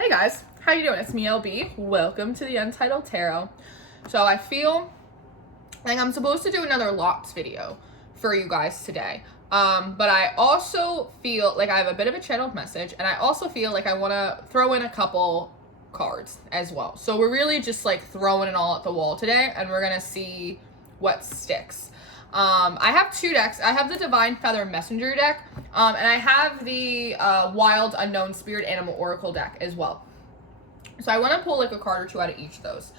Hey guys, how you doing? It's me, LB. Welcome to the Untitled Tarot. So I feel like I'm supposed to do another lots video for you guys today. But I also feel like I have a bit of a channeled message, and I also feel like I want to throw in a couple cards as well. So we're really just like throwing it all at the wall today, and we're gonna see what sticks. I have two decks. I have the Divine Feather Messenger deck, and I have the Wild Unknown Spirit Animal Oracle deck as well. So I want to pull like a card or two out of each of those.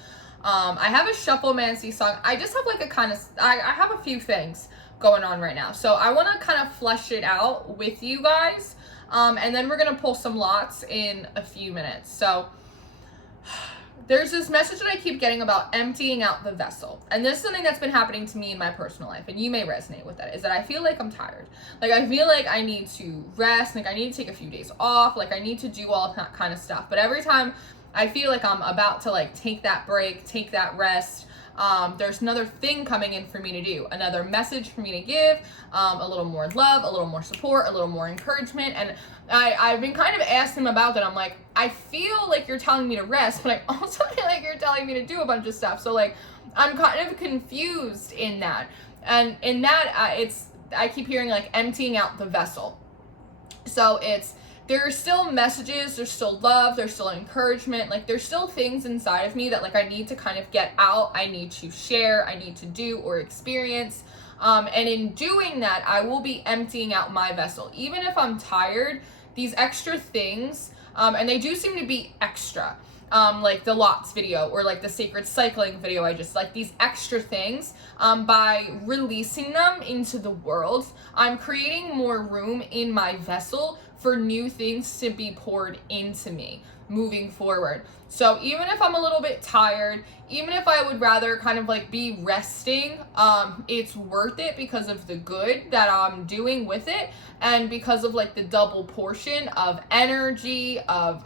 I have a Shufflemancy song. I just have like a kind of, I have a few things going on right now. So I want to kind of flesh it out with you guys. And then we're going to pull some lots in a few minutes. So there's this message that I keep getting about emptying out the vessel. And this is something that's been happening to me in my personal life, and you may resonate with that, is that I feel like I'm tired. Like I feel like I need to rest, like I need to take a few days off, like I need to do all that kind of stuff. But every time I feel like I'm about to like take that break, take that rest, there's another thing coming in for me to do, another message for me to give, a little more love, a little more support, a little more encouragement. And I've been kind of asking him about that. I'm like, I feel like you're telling me to rest, but I also feel like you're telling me to do a bunch of stuff. So like, I'm kind of confused in that. And in that, I keep hearing like emptying out the vessel. So there are still messages, there's still love, there's still encouragement, like there's still things inside of me that like I need to kind of get out, I need to share, I need to do or experience. And in doing that, I will be emptying out my vessel. Even if I'm tired, these extra things, and they do seem to be extra, like the lots video or like the sacred cycling video, I just like these extra things, by releasing them into the world, I'm creating more room in my vessel for new things to be poured into me moving forward. So even if I'm a little bit tired, even if I would rather kind of like be resting, it's worth it because of the good that I'm doing with it, and because of like the double portion of energy, of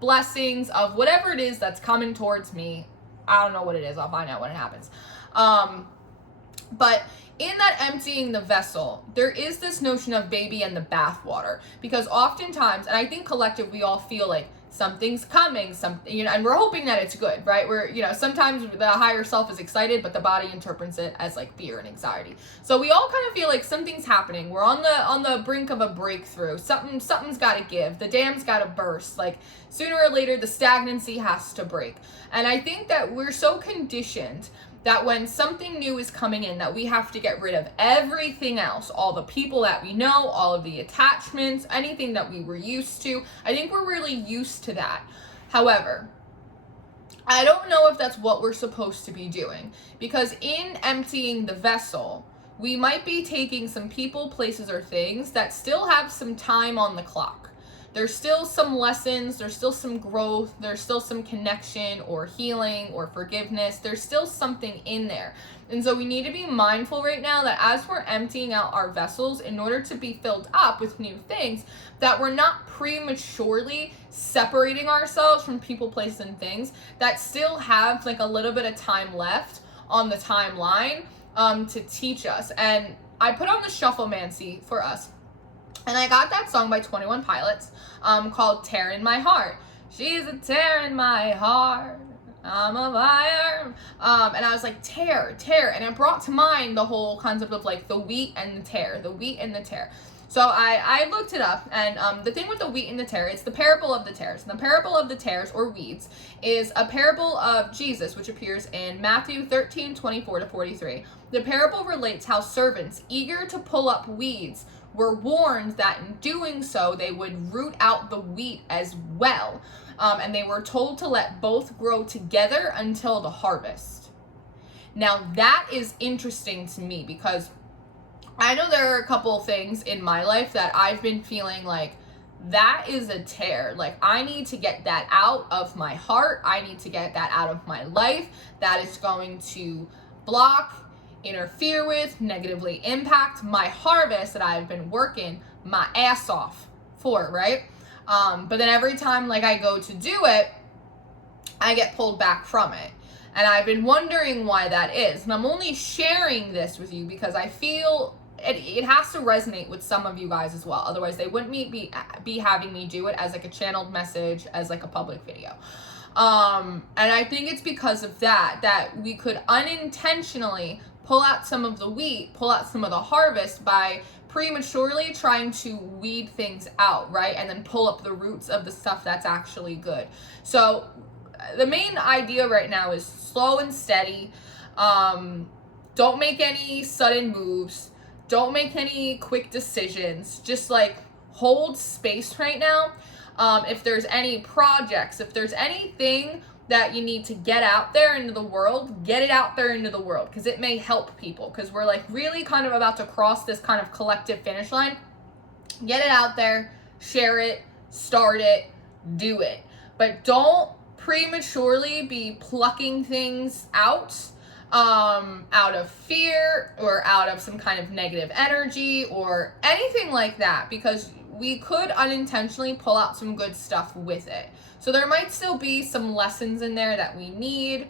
blessings, of whatever it is that's coming towards me. I don't know what it is. I'll find out when it happens. But in that emptying the vessel, there is this notion of baby and the bathwater, because oftentimes, and I think collective, we all feel like something's coming, something, and we're hoping that it's good, right? Sometimes the higher self is excited, but the body interprets it as like fear and anxiety. So we all kind of feel like something's happening. We're on the brink of a breakthrough. Something's got to give. The dam's got to burst. Like sooner or later, the stagnancy has to break. And I think that we're so conditioned that when something new is coming in, that we have to get rid of everything else, all the people that we know, all of the attachments, anything that we were used to. I think we're really used to that. However, I don't know if that's what we're supposed to be doing, because in emptying the vessel, we might be taking some people, places, or things that still have some time on the clock. There's still some lessons, there's still some growth, there's still some connection or healing or forgiveness. There's still something in there. And so we need to be mindful right now that as we're emptying out our vessels in order to be filled up with new things, that we're not prematurely separating ourselves from people, places, and things that still have like a little bit of time left on the timeline to teach us. And I put on the Shufflemancy for us. And I got that song by 21 Pilots called Tear in My Heart. She's a tear in my heart. I'm a fire. And I was like, tear. And it brought to mind the whole concept of like the wheat and the tear. So I looked it up, and the thing with the wheat and the tear, it's the parable of the tares. And the parable of the tares, or weeds, is a parable of Jesus, which appears in Matthew 13:24-43. The parable relates how servants, eager to pull up weeds, were warned that in doing so, they would root out the wheat as well. And they were told to let both grow together until the harvest. Now, that is interesting to me, because I know there are a couple things in my life that I've been feeling like, that is a tear. Like, I need to get that out of my heart. I need to get that out of my life. That is going to block, interfere with, negatively impact my harvest that I've been working my ass off for, right? But then every time like I go to do it, I get pulled back from it. And I've been wondering why that is. And I'm only sharing this with you because I feel it has to resonate with some of you guys as well. Otherwise, they wouldn't be having me do it as like a channeled message, as like a public video. And I think it's because of that we could unintentionally pull out some of the wheat, pull out some of the harvest by prematurely trying to weed things out, right? And then pull up the roots of the stuff that's actually good. So the main idea right now is slow and steady. Don't make any sudden moves. Don't make any quick decisions. Just like hold space right now. If there's any projects, if there's anything that you need to get out there into the world, get it out there into the world, because it may help people, because we're like really kind of about to cross this kind of collective finish line. Get it out there, share it, start it, do it. But don't prematurely be plucking things out of fear or out of some kind of negative energy or anything like that, because we could unintentionally pull out some good stuff with it. So there might still be some lessons in there that we need.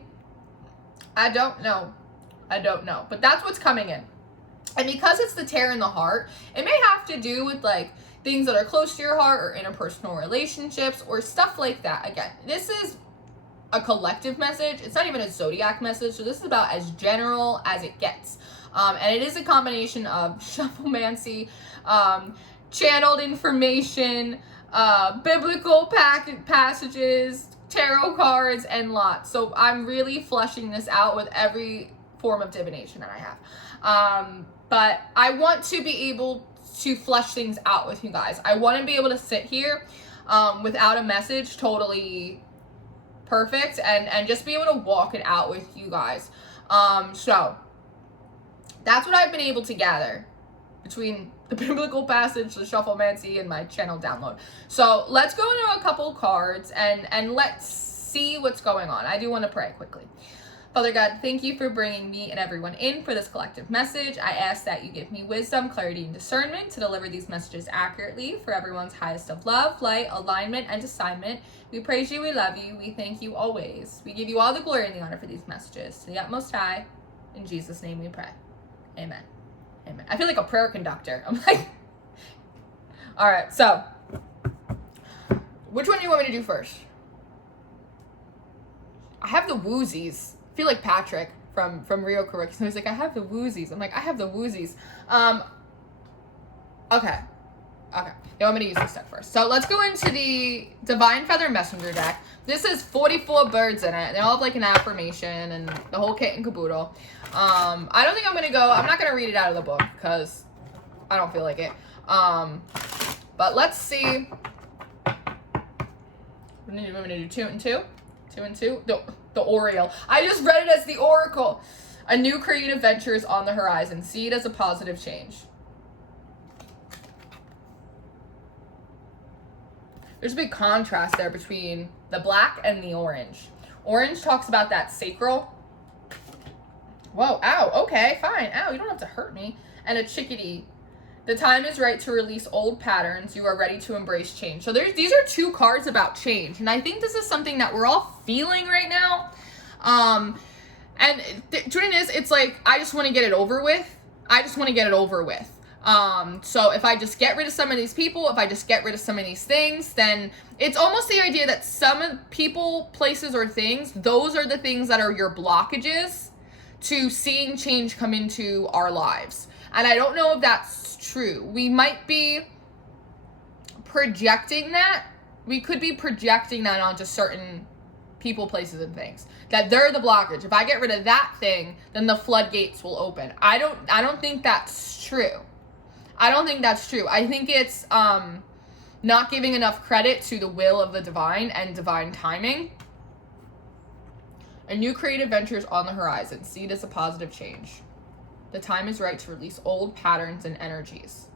I don't know. But that's what's coming in. And because it's the tear in the heart, it may have to do with like things that are close to your heart or interpersonal relationships or stuff like that. Again, this is a collective message. It's not even a zodiac message. So this is about as general as it gets. And it is a combination of shufflemancy, channeled information, biblical passages, tarot cards, and lots. So I'm really fleshing this out with every form of divination that I have. But I want to be able to flesh things out with you guys. I want to be able to sit here without a message, totally perfect, and just be able to walk it out with you guys. So that's what I've been able to gather between the biblical passage, the shufflemancy, and my channel download. So let's go into a couple cards and let's see what's going on. I do want to pray quickly. Father God, thank you for bringing me and everyone in for this collective message. I ask that you give me wisdom, clarity, and discernment to deliver these messages accurately for everyone's highest of love, light, alignment, and assignment. We praise you, we love you, we thank you always. We give you all the glory and the honor for these messages. To the utmost high, in Jesus' name we pray. Amen. Amen. I feel like a prayer conductor. I'm like, all right, so which one do you want me to do first? I have the woozies. I feel like Patrick from Rio Correct. So he's like, I have the woozies. I'm like, I have the woozies. Okay. You want me to use this deck first. So let's go into the Divine Feather Messenger deck. This is 44 birds in it. They all have like an affirmation and the whole kit and caboodle. I don't think I'm not going to read it out of the book because I don't feel like it. But let's see. What do you want me to do? 2 and 2? 2 and 2? The Oriole. I just read it as the Oracle. A new creative venture is on the horizon. See it as a positive change. There's a big contrast there between the black and the orange. Orange talks about that sacral. Whoa, ow, okay, fine. Ow, you don't have to hurt me. And a chickadee. The time is right to release old patterns. You are ready to embrace change. So these are two cards about change. And I think this is something that we're all feeling right now. And the truth is, it's like, I just want to get it over with. So if I just get rid of some of these people, if I just get rid of some of these things, then it's almost the idea that some people, places, or things, those are the things that are your blockages to seeing change come into our lives. And I don't know if that's true. We might be projecting that. We could be projecting that onto certain people, places, and things. That they're the blockage. If I get rid of that thing, then the floodgates will open. I don't think that's true. I think it's not giving enough credit to the will of the divine and divine timing. A new creative venture is on the horizon. See it as a positive change. The time is right to release old patterns and energies.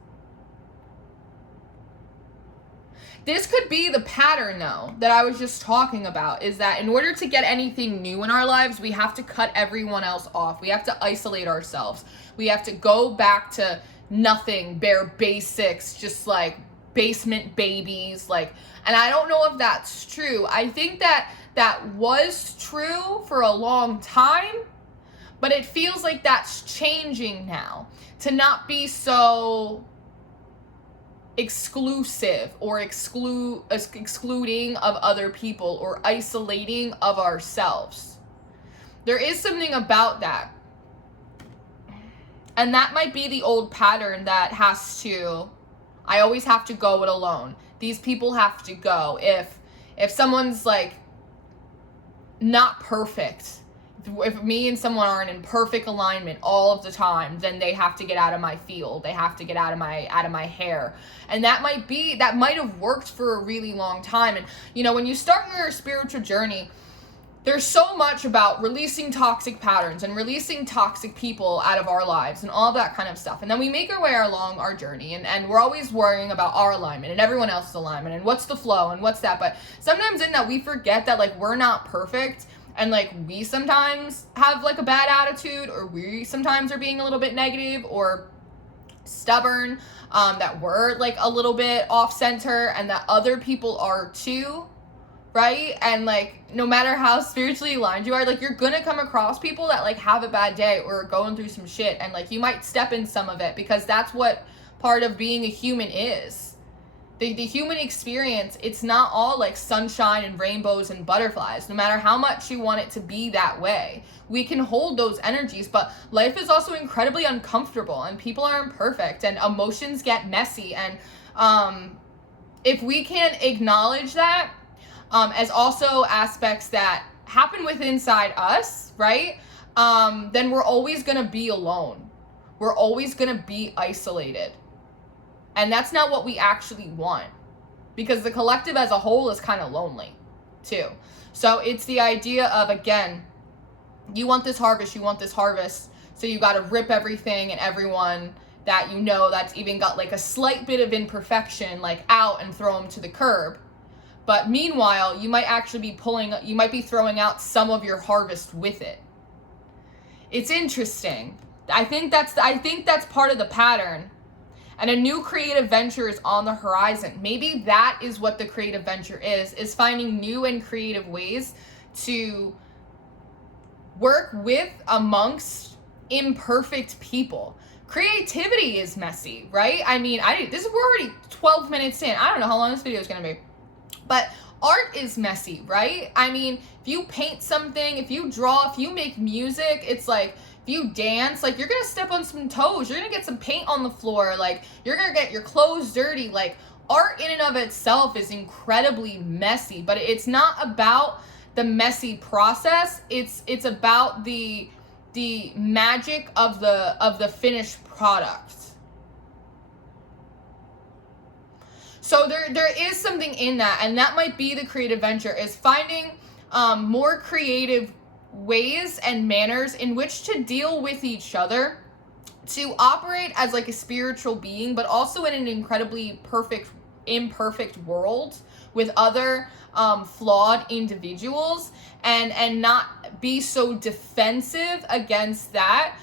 This could be the pattern, though, that I was just talking about, is that in order to get anything new in our lives, we have to cut everyone else off. We have to isolate ourselves. We have to go back to nothing, bare basics, just like basement babies. And I don't know if that's true. I think that was true for a long time, But it feels like that's changing now, to not be so exclusive or excluding of other people or isolating of ourselves. There is something about that. And that might be the old pattern that I always have to go it alone. These people have to go. If someone's like not perfect, if me and someone aren't in perfect alignment all of the time, then they have to get out of my field. They have to get out of my hair. And that might have worked for a really long time. And when you start your spiritual journey, there's so much about releasing toxic patterns and releasing toxic people out of our lives and all that kind of stuff. And then we make our way along our journey, and we're always worrying about our alignment and everyone else's alignment and what's the flow and what's that. But sometimes in that we forget that like we're not perfect, and like we sometimes have like a bad attitude, or we sometimes are being a little bit negative or stubborn, that we're like a little bit off center, and that other people are too. Right? And like, no matter how spiritually aligned you are, like you're gonna come across people that like have a bad day or are going through some shit, and like you might step in some of it, because that's what part of being a human is. The human experience, it's not all like sunshine and rainbows and butterflies, no matter how much you want it to be that way. We can hold those energies, but life is also incredibly uncomfortable, and people are imperfect, and emotions get messy. And if we can't acknowledge that, as also aspects that happen within inside us, right? Then we're always going to be alone. We're always going to be isolated. And that's not what we actually want, because the collective as a whole is kind of lonely too. So it's the idea of, again, you want this harvest, so you got to rip everything and everyone that that's even got like a slight bit of imperfection like out and throw them to the curb. But meanwhile, you might be throwing out some of your harvest with it. It's interesting. I think that's part of the pattern. And a new creative venture is on the horizon. Maybe that is what the creative venture is finding new and creative ways to work with amongst imperfect people. Creativity is messy, right? I mean, we're already 12 minutes in. I don't know how long this video is going to be. But art is messy, right? I mean, if you paint something, if you draw, if you make music, it's like, if you dance, like you're gonna step on some toes, you're gonna get some paint on the floor, like you're gonna get your clothes dirty. Like art in and of itself is incredibly messy, but it's not about the messy process. It's about the magic of the finished product. So there is something in that, and that might be the creative venture, is finding more creative ways and manners in which to deal with each other, to operate as like a spiritual being, but also in an incredibly imperfect world with other flawed individuals, and not be so defensive against that,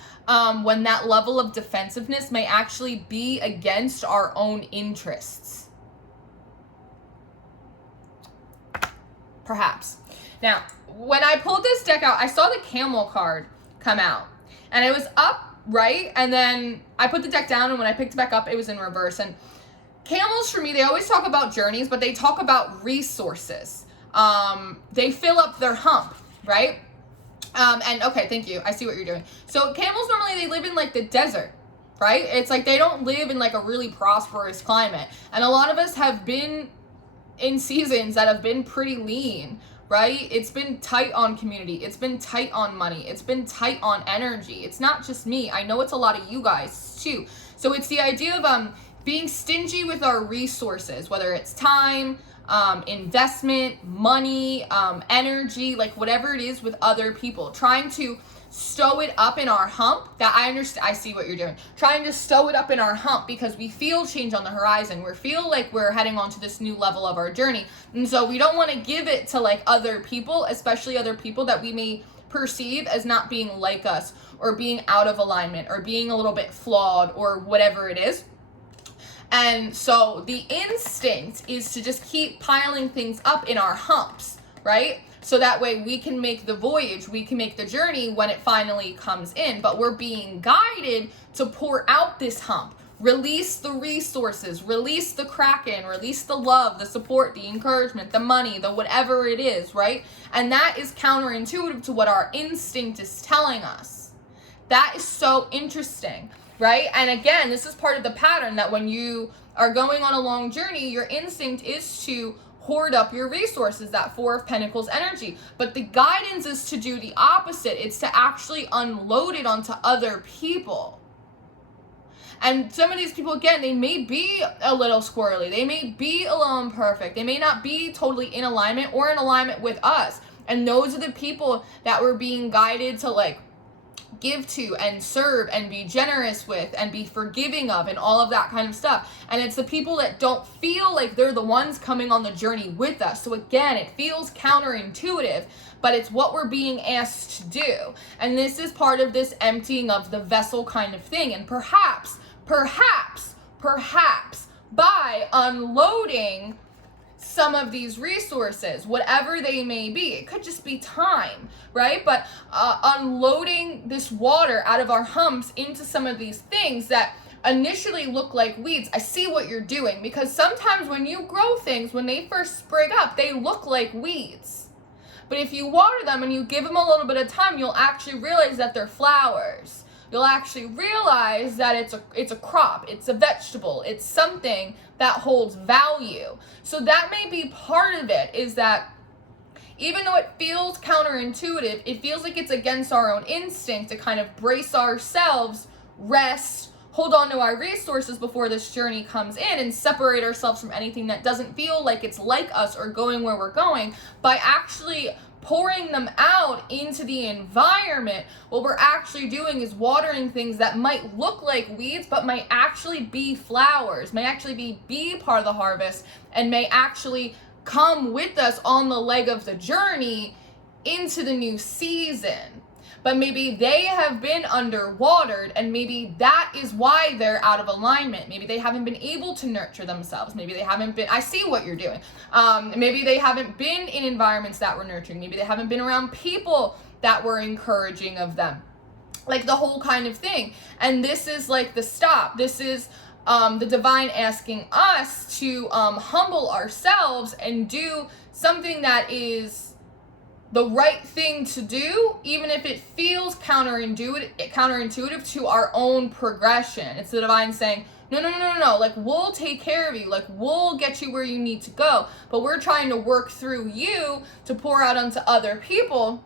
when that level of defensiveness may actually be against our own interests. Perhaps. Now, when I pulled this deck out, I saw the camel card come out, and it was up, right? And then I put the deck down, and when I picked it back up, it was in reverse. And camels, for me, they always talk about journeys, but they talk about resources. They fill up their hump, right? And okay, thank you. I see what you're doing. So camels, normally they live in like the desert, right? It's like they don't live in like a really prosperous climate. And a lot of us have been in seasons that have been pretty lean, right? It's been tight on community. It's been tight on money. It's been tight on energy. It's not just me. I know it's a lot of you guys too. So it's the idea of being stingy with our resources, whether it's time, investment, money, energy, like whatever it is with other people, trying to stow it up in our hump. That I understand. I see what you're doing. Trying to stow it up in our hump because we feel change on the horizon. We feel like we're heading on to this new level of our journey. And so we don't want to give it to like other people, especially other people that we may perceive as not being like us, or being out of alignment, or being a little bit flawed, or whatever it is. And so the instinct is to just keep piling things up in our humps, right? So that way we can make the voyage, we can make the journey when it finally comes in. But we're being guided to pour out this hump. Release the resources, release the kraken, release the love, the support, the encouragement, the money, the whatever it is, right? And that is counterintuitive to what our instinct is telling us. That is so interesting, right? And again, this is part of the pattern that when you are going on a long journey, your instinct is to hoard up your resources, that Four of Pentacles energy. But the guidance is to do the opposite. It's to actually unload it onto other people. And some of these people, again, they may be a little squirrely. They may be a little imperfect. They may not be totally in alignment or in alignment with us. And those are the people that we're being guided to like give to and serve and be generous with and be forgiving of and all of that kind of stuff. And it's the people that don't feel like they're the ones coming on the journey with us. So again, it feels counterintuitive, but it's what we're being asked to do. And this is part of this emptying of the vessel kind of thing. And perhaps by unloading some of these resources, whatever they may be, it could just be time, right? But unloading this water out of our humps into some of these things that initially look like weeds. I see what you're doing, because sometimes when you grow things, when they first sprig up, they look like weeds. But if you water them and you give them a little bit of time, you'll actually realize that they're flowers. You'll actually realize that it's a crop, it's a vegetable, it's something that holds value. So that may be part of it, is that even though it feels counterintuitive, it feels like it's against our own instinct to kind of brace ourselves, rest, hold on to our resources before this journey comes in, and separate ourselves from anything that doesn't feel like it's like us or going where we're going. By actually pouring them out into the environment, what we're actually doing is watering things that might look like weeds, but might actually be flowers, may actually be part of the harvest, and may actually come with us on the leg of the journey into the new season. But maybe they have been underwatered, and maybe that is why they're out of alignment. Maybe they haven't been able to nurture themselves. Maybe they haven't been, I see what you're doing. Maybe they haven't been in environments that were nurturing. Maybe they haven't been around people that were encouraging of them. Like the whole kind of thing. And this is like the stop. This is the divine asking us to humble ourselves and do something that is the right thing to do, even if it feels counterintuitive to our own progression. It's the divine saying, no, like, we'll take care of you, like, we'll get you where you need to go, but we're trying to work through you to pour out onto other people,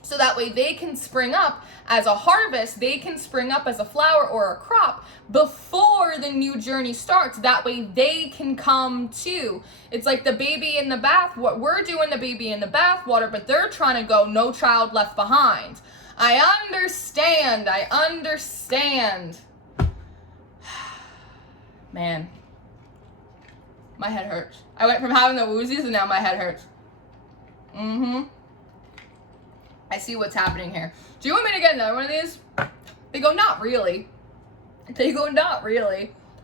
so that way they can spring up as a harvest, they can spring up as a flower or a crop before the new journey starts. That way they can come too. It's like the baby in the bath. What we're doing, the baby in the bath water, but they're trying to go no child left behind. I understand. Man, my head hurts. I went from having the woozies and now my head hurts. I see what's happening here. Do you want me to get another one of these? They go, not really.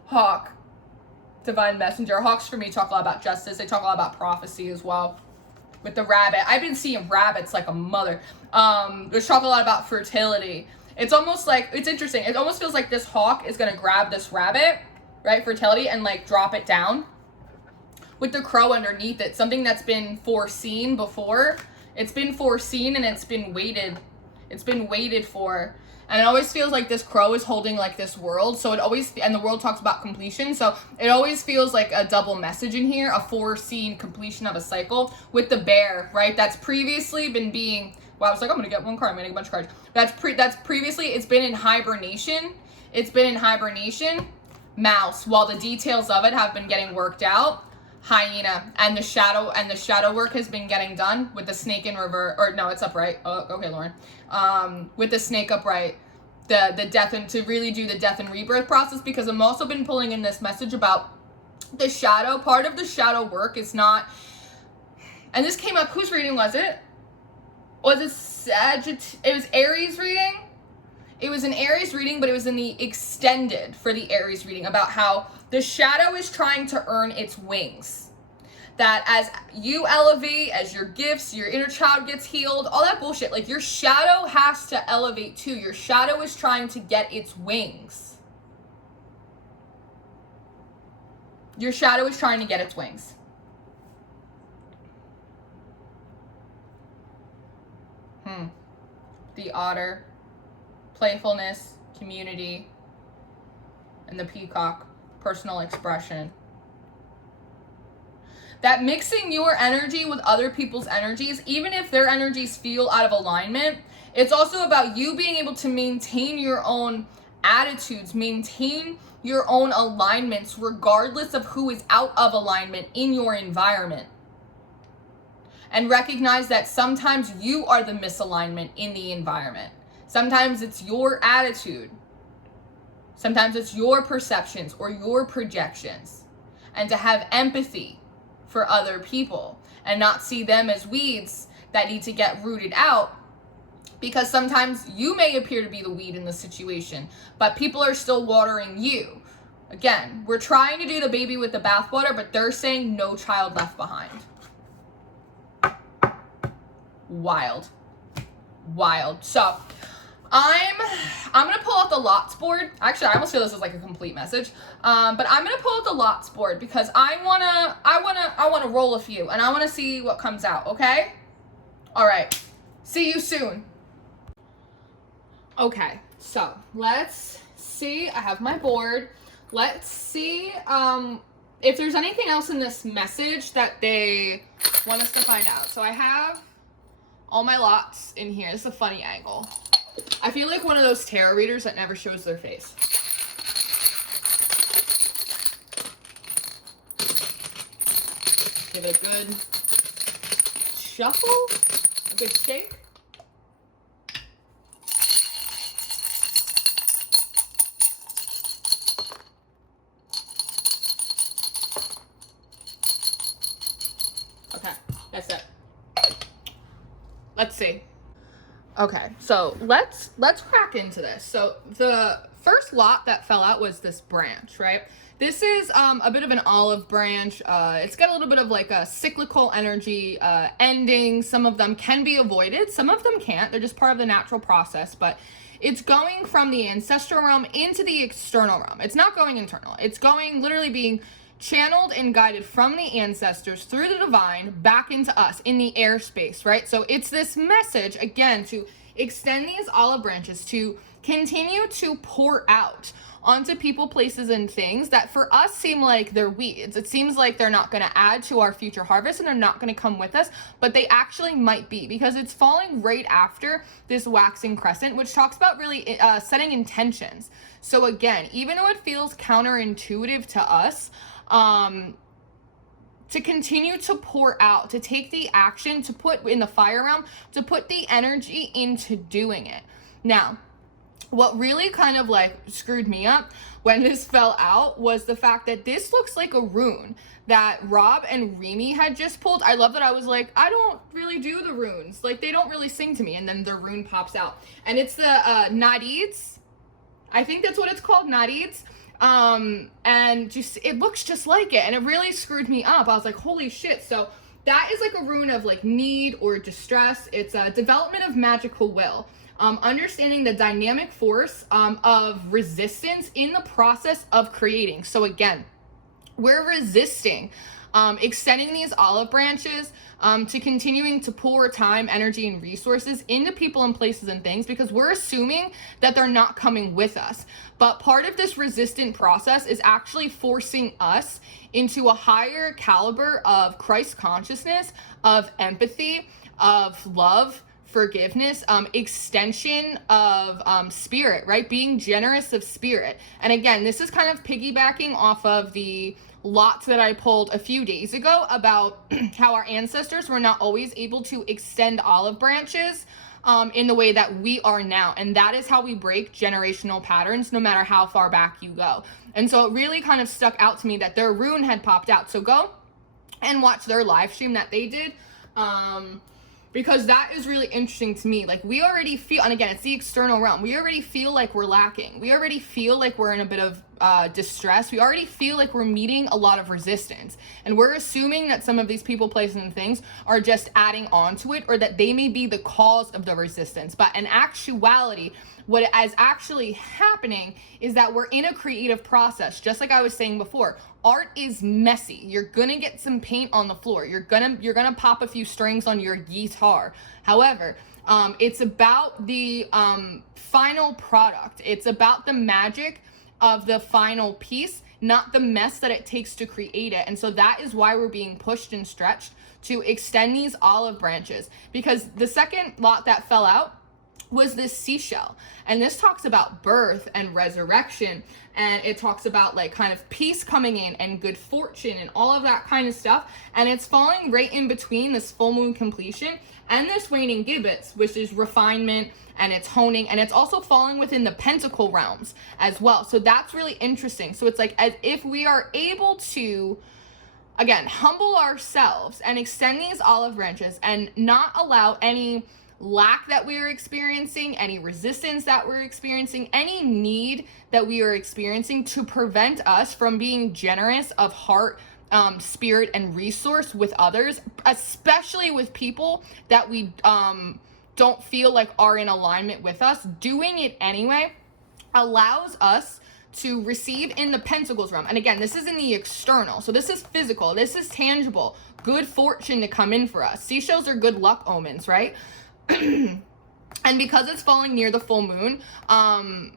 Hawk, divine messenger. Hawks for me talk a lot about justice. They talk a lot about prophecy as well. With the rabbit, I've been seeing rabbits like a mother. They talk a lot about fertility. It's almost like, it's interesting. It almost feels like this hawk is gonna grab this rabbit, right, fertility, and like drop it down with the crow underneath it. Something that's been foreseen before. It's been foreseen and it's been waited. It's been waited for. And it always feels like this crow is holding like this world. So it always, and the world talks about completion. So it always feels like a double message in here, a foreseen completion of a cycle with the bear, right? That's previously been being, wow, I was like, I'm going to get one card. I'm going to get a bunch of cards. That's previously, it's been in hibernation. Mouse, while the details of it have been getting worked out. Hyena, and the shadow work has been getting done with the snake in reverse, or no, it's upright. Oh, okay, Lauren. With the snake upright, the death, and to really do the death and rebirth process, because I'm also been pulling in this message about the shadow. Part of the shadow work is not, and this came up, whose reading was it? Was it it was Aries reading? It was an Aries reading, but it was in the extended for the Aries reading about how the shadow is trying to earn its wings. that as you elevate, as your gifts, your inner child gets healed, all that bullshit, like your shadow has to elevate too. Your shadow is trying to get its wings. Your shadow is trying to get its wings. The otter, playfulness, community, and the peacock, personal expression. That mixing your energy with other people's energies, even if their energies feel out of alignment, it's also about you being able to maintain your own attitudes, maintain your own alignments, regardless of who is out of alignment in your environment. And recognize that sometimes you are the misalignment in the environment. Sometimes it's your attitude. Sometimes it's your perceptions or your projections. And to have empathy for other people and not see them as weeds that need to get rooted out, because sometimes you may appear to be the weed in the situation, but people are still watering you. Again, we're trying to do the baby with the bathwater, but they're saying no child left behind. Wild. So I'm gonna pull out the lots board. Actually, I almost feel this is like a complete message. But I'm gonna pull out the lots board because I wanna roll a few and I wanna see what comes out. Okay. All right. See you soon. Okay. So let's see. I have my board. Let's see if there's anything else in this message that they want us to find out. So I have all my lots in here. This is a funny angle. I feel like one of those tarot readers that never shows their face. Give it a good shuffle, a good shake. Okay, that's it. Let's see. Okay, so let's crack into this. So the first lot that fell out was this branch, right? This is a bit of an olive branch. It's got a little bit of like a cyclical energy ending. Some of them can be avoided. Some of them can't. They're just part of the natural process, but it's going from the ancestral realm into the external realm. It's not going internal. It's going literally being channeled and guided from the ancestors through the divine back into us in the airspace, right? So it's this message, again, to extend these olive branches, to continue to pour out onto people, places, and things that for us seem like they're weeds. It seems like they're not going to add to our future harvest and they're not going to come with us, but they actually might be, because it's falling right after this waxing crescent, which talks about really setting intentions. So again, even though it feels counterintuitive to us, to continue to pour out, to take the action, to put in the fire realm, to put the energy into doing it. Now, what really kind of like screwed me up when this fell out was the fact that this looks like a rune that Rob and Remy had just pulled. I love that I was like, I don't really do the runes. Like, they don't really sing to me. And then the rune pops out. And it's the Nadids. I think that's what it's called, Nadids. And just, it looks just like it, and it really screwed me up. I was like, holy shit. So that is like a rune of like need or distress. It's a development of magical will, understanding the dynamic force, of resistance in the process of creating. So again, we're resisting, extending these olive branches, to continuing to pour time, energy, and resources into people and places and things, because we're assuming that they're not coming with us. But part of this resistant process is actually forcing us into a higher caliber of Christ consciousness, of empathy, of love, forgiveness, extension of spirit, right? Being generous of spirit. And again, this is kind of piggybacking off of the lots that I pulled a few days ago about how our ancestors were not always able to extend olive branches in the way that we are now. And that is how we break generational patterns, no matter how far back you go. And so it really kind of stuck out to me that their rune had popped out. So go and watch their live stream that they did. Because that is really interesting to me. Like, we already feel, and again, it's the external realm. We already feel like we're lacking. We already feel like we're in a bit of distress, we already feel like we're meeting a lot of resistance. And we're assuming that some of these people, places, and things are just adding on to it, or that they may be the cause of the resistance. But in actuality, what is actually happening is that we're in a creative process. Just like I was saying before, art is messy. You're gonna get some paint on the floor. You're gonna pop a few strings on your guitar. However, it's about the final product. It's about the magic of the final piece, not the mess that it takes to create it. And so that is why we're being pushed and stretched to extend these olive branches, because the second lot that fell out was this seashell. And this talks about birth and resurrection, and it talks about like kind of peace coming in and good fortune and all of that kind of stuff. And it's falling right in between this full moon completion and this waning gibbets, which is refinement, and it's honing, and it's also falling within the pentacle realms as well. So that's really interesting. So it's like as if we are able to, again, humble ourselves and extend these olive branches and not allow any lack that we are experiencing, any resistance that we're experiencing, any need that we are experiencing to prevent us from being generous of heart, spirit, and resource with others, especially with people that we don't feel like are in alignment with us. Doing it anyway allows us to receive in the pentacles realm. And again, this is in the external. So this is physical. This is tangible. Good fortune to come in for us. Seashells are good luck omens, right? And because it's falling near the full moon,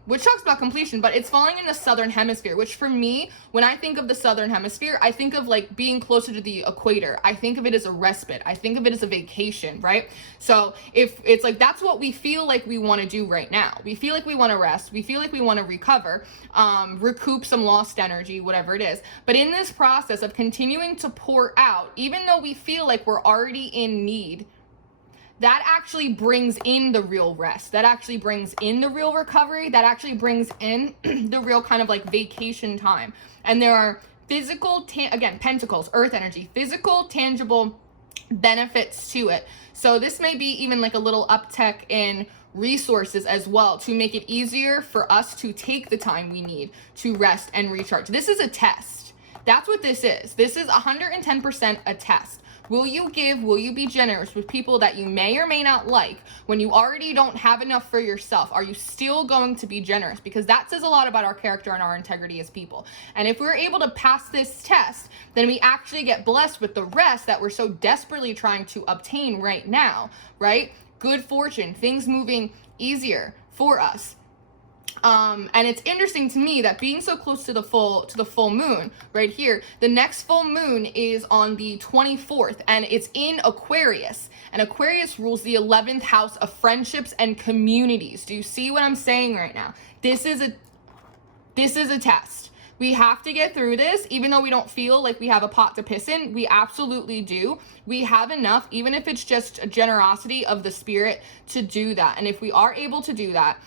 which talks about completion, but it's falling in the southern hemisphere, which for me, when I think of the southern hemisphere, I think of like being closer to the equator. I think of it as a respite. I think of it as a vacation, right? So if it's like, that's what we feel like we want to do right now. We feel like we want to rest. We feel like we want to recover, recoup some lost energy, whatever it is. But in this process of continuing to pour out, even though we feel like we're already in need, that actually brings in the real rest. That actually brings in the real recovery. That actually brings in the real kind of like vacation time. And there are physical, again, pentacles, earth energy, physical, tangible benefits to it. So this may be even like a little uptick in resources as well to make it easier for us to take the time we need to rest and recharge. This is a test. That's what this is. This is 110% a test. Will you give, will you be generous with people that you may or may not like when you already don't have enough for yourself? Are you still going to be generous? Because that says a lot about our character and our integrity as people. And if we're able to pass this test, then we actually get blessed with the rest that we're so desperately trying to obtain right now, right? Good fortune, things moving easier for us. And it's interesting to me that being so close to the full moon right here, the next full moon is on the 24th, and it's in Aquarius, and Aquarius rules the 11th house of friendships and communities. Do you see what I'm saying right now? This is a test. We have to get through this, even though we don't feel like we have a pot to piss in. We absolutely do. We have enough, even if it's just a generosity of the spirit, to do that. And if we are able to do that,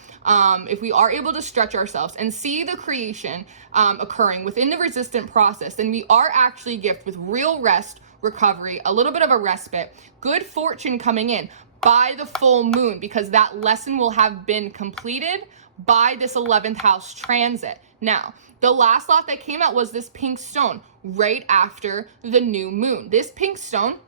if we are able to stretch ourselves and see the creation occurring within the resistant process, then we are actually gifted with real rest, recovery, a little bit of a respite, good fortune coming in by the full moon, because that lesson will have been completed by this 11th house transit. Now, the last lot that came out was this pink stone right after the new moon. This pink stone,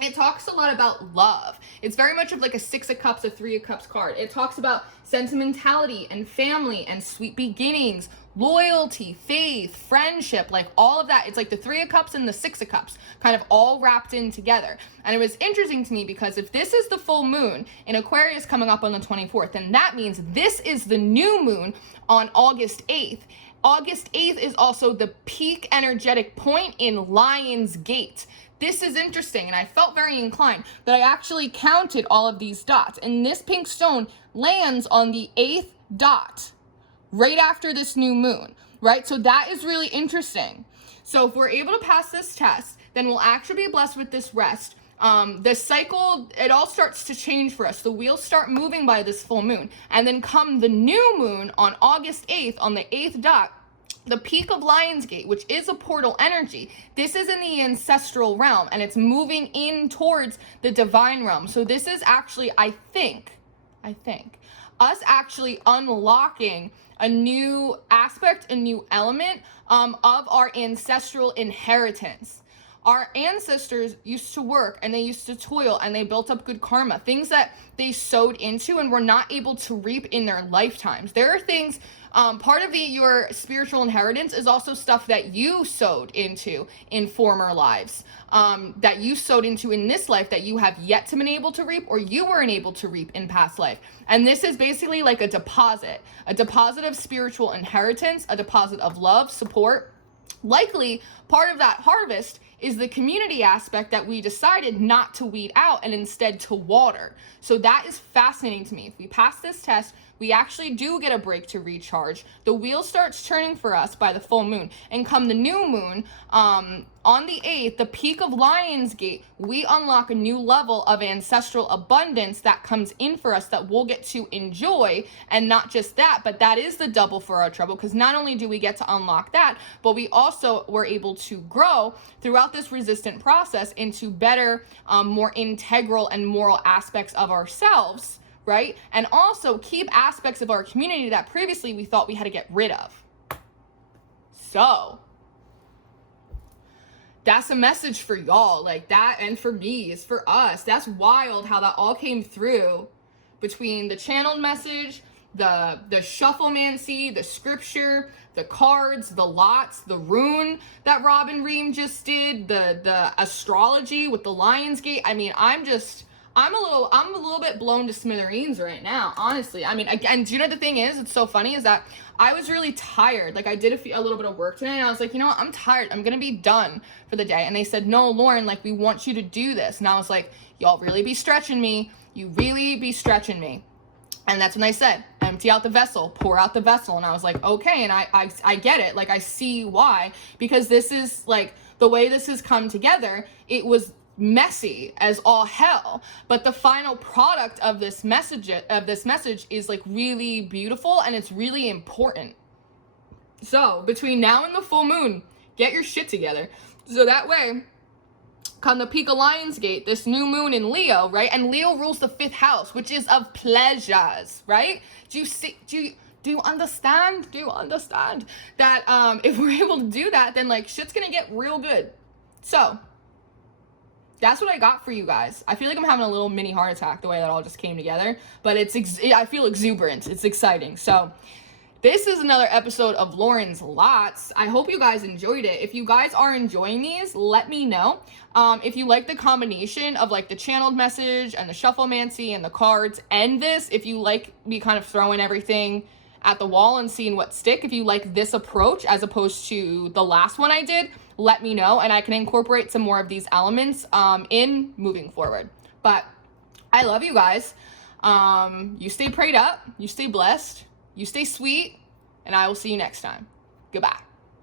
it talks a lot about love. It's very much of like a 6 of cups, a 3 of cups card. It talks about sentimentality and family and sweet beginnings, loyalty, faith, friendship, like all of that. It's like the 3 of cups and the 6 of cups kind of all wrapped in together. And it was interesting to me because if this is the full moon in Aquarius coming up on the 24th, then that means this is the new moon on August 8th. August 8th is also the peak energetic point in Lion's Gate. This is interesting, and I felt very inclined that I actually counted all of these dots, and this pink stone lands on the 8th dot right after this new moon, right? So that is really interesting. So if we're able to pass this test, then we'll actually be blessed with this rest. The cycle, it all starts to change for us. The wheels start moving by this full moon. And then come the new moon on August 8th, on the 8th dot, the peak of Lionsgate, which is a portal energy. This is in the ancestral realm, and it's moving in towards the divine realm. So this is actually, I think, Us actually unlocking a new aspect, a new element of our ancestral inheritance. Our ancestors used to work and they used to toil and they built up good karma, things that they sowed into and were not able to reap in their lifetimes. There are things, part of your spiritual inheritance is also stuff that you sowed into in former lives, that you sowed into in this life that you have yet to been able to reap or you weren't able to reap in past life. And this is basically like a deposit of spiritual inheritance, a deposit of love, support. Likely part of that harvest is the community aspect that we decided not to weed out and instead to water. So that is fascinating to me. If we pass this test, we actually do get a break to recharge. The wheel starts turning for us by the full moon. And come the new moon, on the 8th, the peak of Lionsgate, we unlock a new level of ancestral abundance that comes in for us that we'll get to enjoy. And not just that, but that is the double for our trouble, because not only do we get to unlock that, but we also were able to grow throughout this resistant process into better, more integral and moral aspects of ourselves, right? And also keep aspects of our community that previously we thought we had to get rid of. So that's a message for y'all, like that, and for me, is for us. That's wild how that all came through between the channeled message, the shufflemancy, the scripture, the cards, the lots, the rune that Robin Ream just did, the astrology with the Lionsgate. I mean, I'm a little bit blown to smithereens right now, honestly. I mean, again, do you know the thing is, it's so funny, is that I was really tired. Like, I did a little bit of work today, and I was like, you know what, I'm tired. I'm gonna be done for the day. And they said, no, Lauren, like, we want you to do this. And I was like, y'all really be stretching me. You really be stretching me. And that's when they said, empty out the vessel, pour out the vessel. And I was like, okay, and I get it. Like, I see why, because this is, like, the way this has come together, it was messy as all hell, but the final product of this message is like really beautiful, and it's really important. So between now and the full moon, get your shit together, so that way come the peak of Lionsgate, this new moon in Leo, right? And Leo rules the 5th house, which is of pleasures, right? Do you understand that if we're able to do that, then like shit's gonna get real good. So that's what I got for you guys. I feel like I'm having a little mini heart attack the way that all just came together, but I feel exuberant. It's exciting. So this is another episode of Lauren's Lots. I hope you guys enjoyed it. If you guys are enjoying these, let me know. If you like the combination of like the channeled message and the shufflemancy and the cards and this, if you like me kind of throwing everything at the wall and seeing what stick, if you like this approach as opposed to the last one I did, let me know, and I can incorporate some more of these elements in moving forward. But I love you guys. You stay prayed up, you stay blessed, you stay sweet, and I will see you next time. Goodbye.